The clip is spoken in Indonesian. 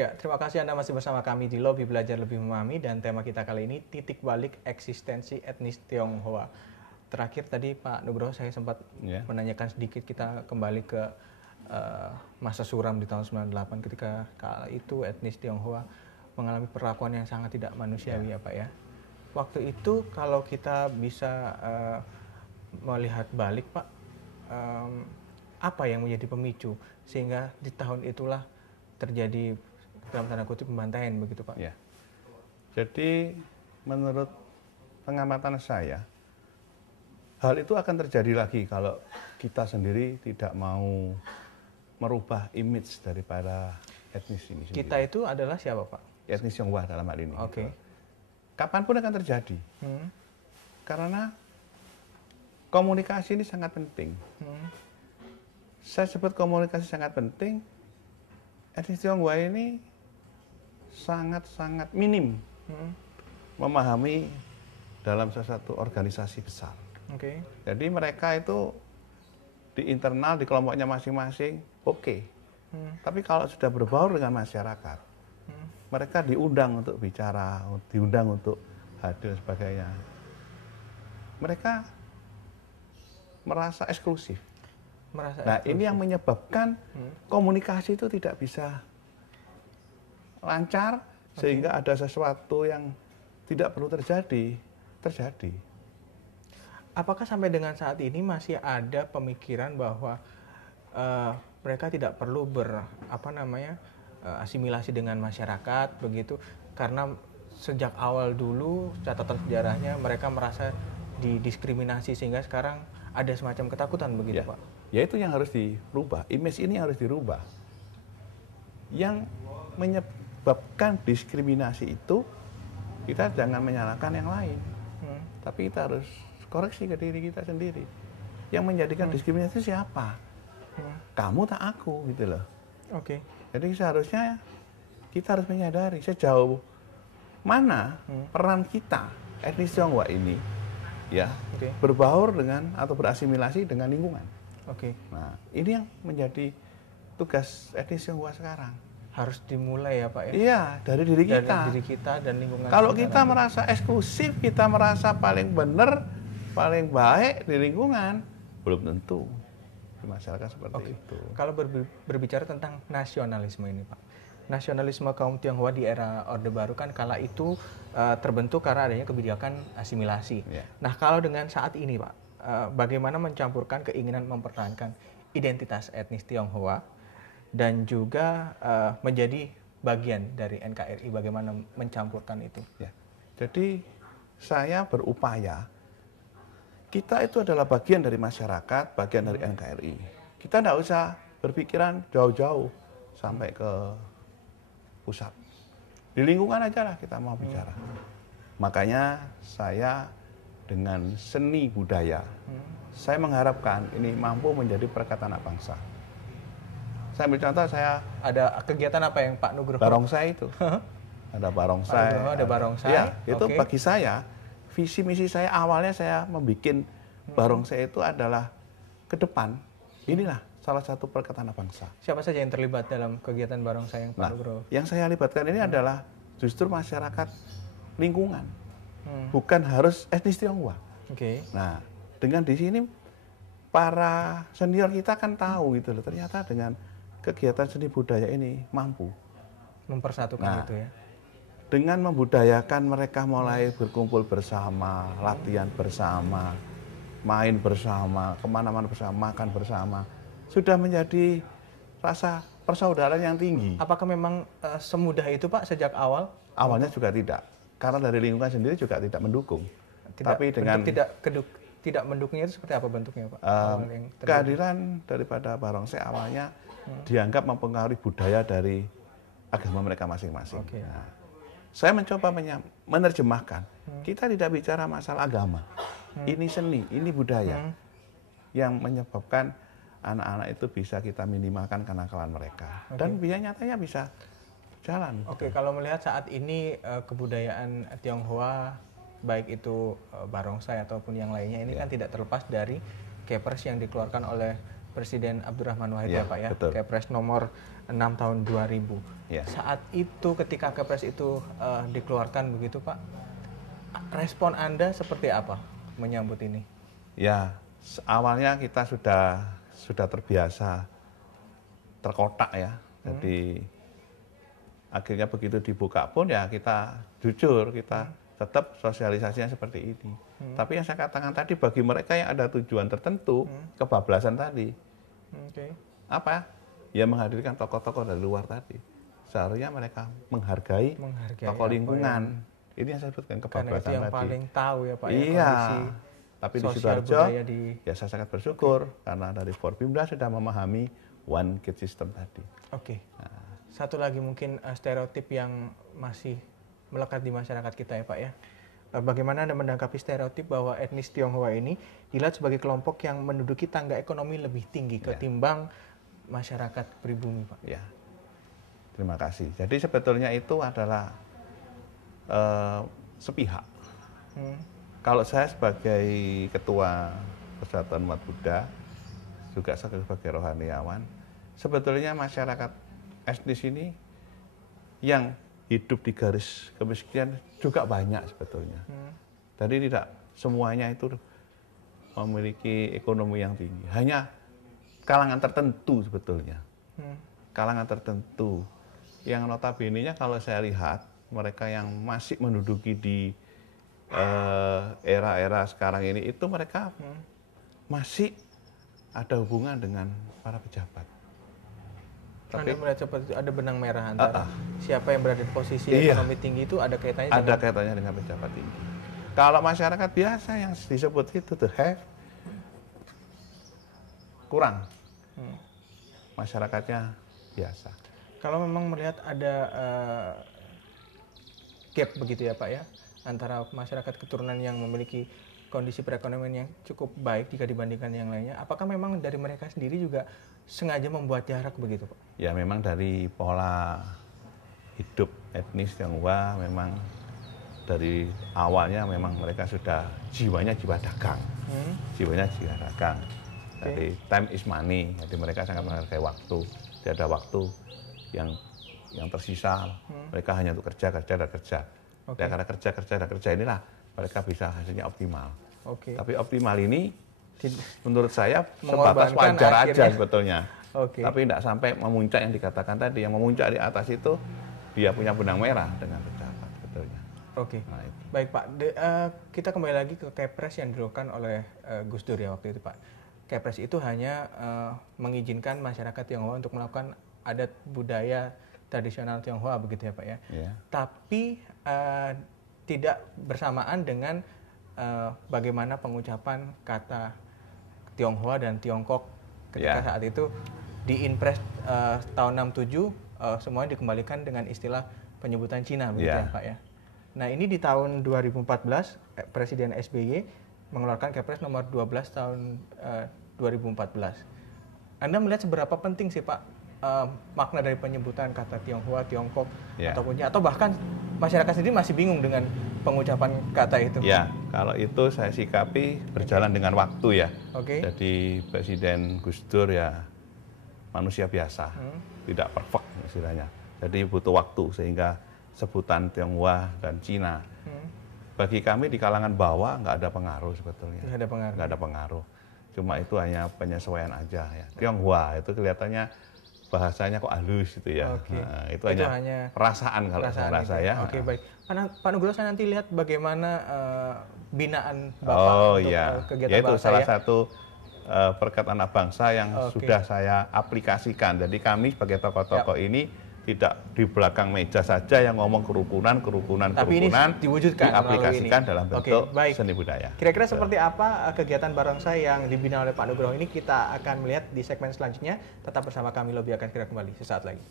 Ya, terima kasih Anda masih bersama kami di Lobby Belajar Lebih Memahami dan tema kita kali ini titik balik eksistensi etnis Tionghoa. Terakhir tadi Pak Nugroho saya sempat menanyakan sedikit, kita kembali ke masa suram di tahun 98 ketika kala itu etnis Tionghoa mengalami perlakuan yang sangat tidak manusiawi ya Pak ya. Waktu itu kalau kita bisa melihat balik Pak, apa yang menjadi pemicu sehingga di tahun itulah terjadi dalam tanda kutip pembantaian begitu Pak? Ya. Jadi menurut pengamatan saya, hal itu akan terjadi lagi kalau kita sendiri tidak mau merubah image daripada etnis ini sendiri. Kita itu adalah siapa Pak? Etnis Tionghoa dalam hal ini. Oke. Kapanpun akan terjadi. Karena komunikasi ini sangat penting. Saya sebut komunikasi sangat penting. Etnis Tionghoa ini sangat-sangat minim memahami dalam sesuatu organisasi besar. Jadi mereka itu di internal, di kelompoknya masing-masing, oke. Tapi kalau sudah berbaur dengan masyarakat, mereka diundang untuk bicara, diundang untuk hadir dan sebagainya. Mereka merasa eksklusif. Ini yang menyebabkan komunikasi itu tidak bisa lancar, sehingga ada sesuatu yang tidak perlu terjadi. Apakah sampai dengan saat ini masih ada pemikiran bahwa mereka tidak perlu asimilasi dengan masyarakat begitu, karena sejak awal dulu catatan sejarahnya mereka merasa didiskriminasi sehingga sekarang ada semacam ketakutan begitu Pak? Ya itu yang harus dirubah, image ini harus dirubah. Yang menyebabkan diskriminasi itu, kita jangan menyalahkan yang lain, tapi kita harus koreksi ke diri kita sendiri. Yang menjadikan diskriminasi itu siapa? Kamu tak aku, gitu loh. Jadi seharusnya kita harus menyadari sejauh mana peran kita etnis Tionghoa ini berbaur dengan atau berasimilasi dengan lingkungan. Nah, ini yang menjadi tugas etnis Tionghoa sekarang. Harus dimulai ya Pak ya? Iya, dari diri kita. Dari diri kita dan lingkungan. Kalau kita merasa eksklusif, kita merasa paling benar, paling baik di lingkungan, belum tentu di masyarakat seperti itu. Kalau berbicara tentang nasionalisme ini Pak, nasionalisme kaum Tionghoa di era Orde Baru kan kala itu terbentuk karena adanya kebijakan asimilasi. Nah kalau dengan saat ini Pak, bagaimana mencampurkan keinginan mempertahankan identitas etnis Tionghoa dan juga menjadi bagian dari NKRI, bagaimana mencampurkan itu? Jadi saya berupaya, kita itu adalah bagian dari masyarakat, bagian dari NKRI. Kita tidak usah berpikiran jauh-jauh sampai ke pusat. Di lingkungan aja lah kita mau bicara. Makanya saya dengan seni budaya, saya mengharapkan ini mampu menjadi perkataan anak bangsa. Saya ambil contoh, saya ada kegiatan apa yang Pak Nugroho? Barongsai itu. Ada barongsai. Ada barongsai. Ya, itu bagi saya, visi misi saya awalnya saya membuat barongsai itu adalah ke depan. Inilah salah satu perkataan bangsa. Siapa saja yang terlibat dalam kegiatan barongsai yang Pak Nugroho? Yang saya libatkan ini adalah justru masyarakat lingkungan. Bukan harus etnis Tionghoa. Nah, dengan di sini para senior kita kan tahu gitu loh, ternyata dengan kegiatan seni budaya ini mampu mempersatukan itu ya. Dengan membudayakan mereka mulai berkumpul bersama, latihan bersama, main bersama, kemana-mana bersama, makan bersama, sudah menjadi rasa persaudaraan yang tinggi. Apakah memang semudah itu Pak sejak awal? Awalnya juga tidak, karena dari lingkungan sendiri juga tidak mendukung. Tapi dengan tidak mendukungnya itu seperti apa bentuknya Pak? Kehadiran daripada barongsai awalnya dianggap mempengaruhi budaya dari agama mereka masing-masing. Nah, saya mencoba menerjemahkan. Kita tidak bicara masalah agama. Ini seni, ini budaya yang menyebabkan anak-anak itu bisa kita minimalkan kenakalan mereka. Dan biaya nyatanya bisa jalan. Kalau melihat saat ini kebudayaan Tionghoa, baik itu barongsai ataupun yang lainnya, ini kan tidak terlepas dari kepres yang dikeluarkan oleh Presiden Abdurrahman Wahid ya, ya Pak ya, betul. Kepres nomor 6 tahun 2000. Ya. Saat itu ketika Kepres itu dikeluarkan begitu Pak, respon Anda seperti apa menyambut ini? Ya, awalnya kita sudah terbiasa terkotak ya. Jadi akhirnya begitu dibuka pun ya kita jujur, kita tetap sosialisasinya seperti ini. Tapi yang saya katakan tadi, bagi mereka yang ada tujuan tertentu, kebablasan tadi, apa? Ya menghadirkan tokoh-tokoh dari luar tadi. Seharusnya mereka menghargai tokoh lingkungan. Ini yang saya sebutkan kebablasan tadi. Karena itu yang paling tahu ya Pak iya. ya, kondisi tapi di sosial Sidoarjo, budaya di... ya saya sangat bersyukur karena dari Forbimda sudah memahami one gate system tadi. Nah. Satu lagi mungkin stereotip yang masih melekat di masyarakat kita ya Pak ya. Bagaimana Anda menanggapi stereotip bahwa etnis Tionghoa ini dilihat sebagai kelompok yang menduduki tangga ekonomi lebih tinggi ketimbang masyarakat pribumi Pak? Ya, terima kasih. Jadi sebetulnya itu adalah sepihak. Kalau saya sebagai ketua Persatuan Umat Buddha, juga sebagai rohaniawan, sebetulnya masyarakat etnis ini yang hidup di garis kemiskinan juga banyak sebetulnya. Jadi tidak semuanya itu memiliki ekonomi yang tinggi. Hanya kalangan tertentu sebetulnya. Kalangan tertentu. Yang notabene-nya kalau saya lihat, mereka yang masih menduduki di era-era sekarang ini, itu mereka masih ada hubungan dengan para pejabat. Anda melihat seperti ada benang merah antara siapa yang berada di posisi ekonomi tinggi itu ada kaitannya dengan... Ada kaitannya dengan pejabat tinggi. Kalau masyarakat biasa yang disebut itu the have, kurang. Masyarakatnya biasa. Kalau memang melihat ada gap begitu ya Pak ya, antara masyarakat keturunan yang memiliki kondisi perekonomian yang cukup baik jika dibandingkan yang lainnya, apakah memang dari mereka sendiri juga sengaja membuat jarak begitu Pak? Ya memang dari pola hidup etnis Tionghoa memang dari awalnya memang mereka sudah jiwanya jiwa dagang. Jiwanya jiwa dagang. Jadi time is money, jadi mereka sangat menghargai waktu. Tidak ada waktu yang tersisa, mereka hanya untuk kerja. Dan karena kerja inilah mereka bisa hasilnya optimal. Tapi optimal ini menurut saya sebatas wajar aja sebetulnya. Tapi tidak sampai memuncak yang dikatakan tadi. Yang memuncak di atas itu dia punya benang merah dengan pejabat sebetulnya. Nah, baik Pak, kita kembali lagi ke Kepres yang dilakukan oleh Gus Dur ya waktu itu Pak. Kepres itu hanya mengizinkan masyarakat Tionghoa untuk melakukan adat budaya tradisional Tionghoa begitu ya Pak ya. Tapi tidak bersamaan dengan bagaimana pengucapan kata Tionghoa dan Tiongkok ketika saat itu di Inpres tahun 67 semuanya dikembalikan dengan istilah penyebutan Cina begitu ya Pak ya. Nah ini di tahun 2014 Presiden SBY mengeluarkan Kepres nomor 12 tahun 2014. Anda melihat seberapa penting sih Pak makna dari penyebutan kata Tionghoa, Tiongkok atau bahkan masyarakat sendiri masih bingung dengan pengucapan kata itu? Ya, kalau itu saya sikapi berjalan dengan waktu ya. Jadi Presiden Gus Dur ya manusia biasa, tidak perfect istilahnya. Jadi butuh waktu sehingga sebutan Tionghoa dan Cina bagi kami di kalangan bawah nggak ada pengaruh sebetulnya. Nggak ada pengaruh. Cuma itu hanya penyesuaian aja ya. Tionghoa itu kelihatannya bahasanya kok halus gitu ya. Nah, itu hanya perasaan kalau saya rasa ya. Baik. Pak Nugroho, saya nanti lihat bagaimana binaan Bapak untuk kegiatan yaitu bangsa salah satu perkataan anak bangsa yang sudah saya aplikasikan. Jadi kami sebagai tokoh-tokoh ini tidak di belakang meja saja yang ngomong kerukunan, tapi ini diwujudkan, diaplikasikan dalam bentuk seni budaya. Kira-kira seperti apa kegiatan barongsai yang dibina oleh Pak Nugroho ini, kita akan melihat di segmen selanjutnya. Tetap bersama kami, Lobby akan segera kembali sesaat lagi.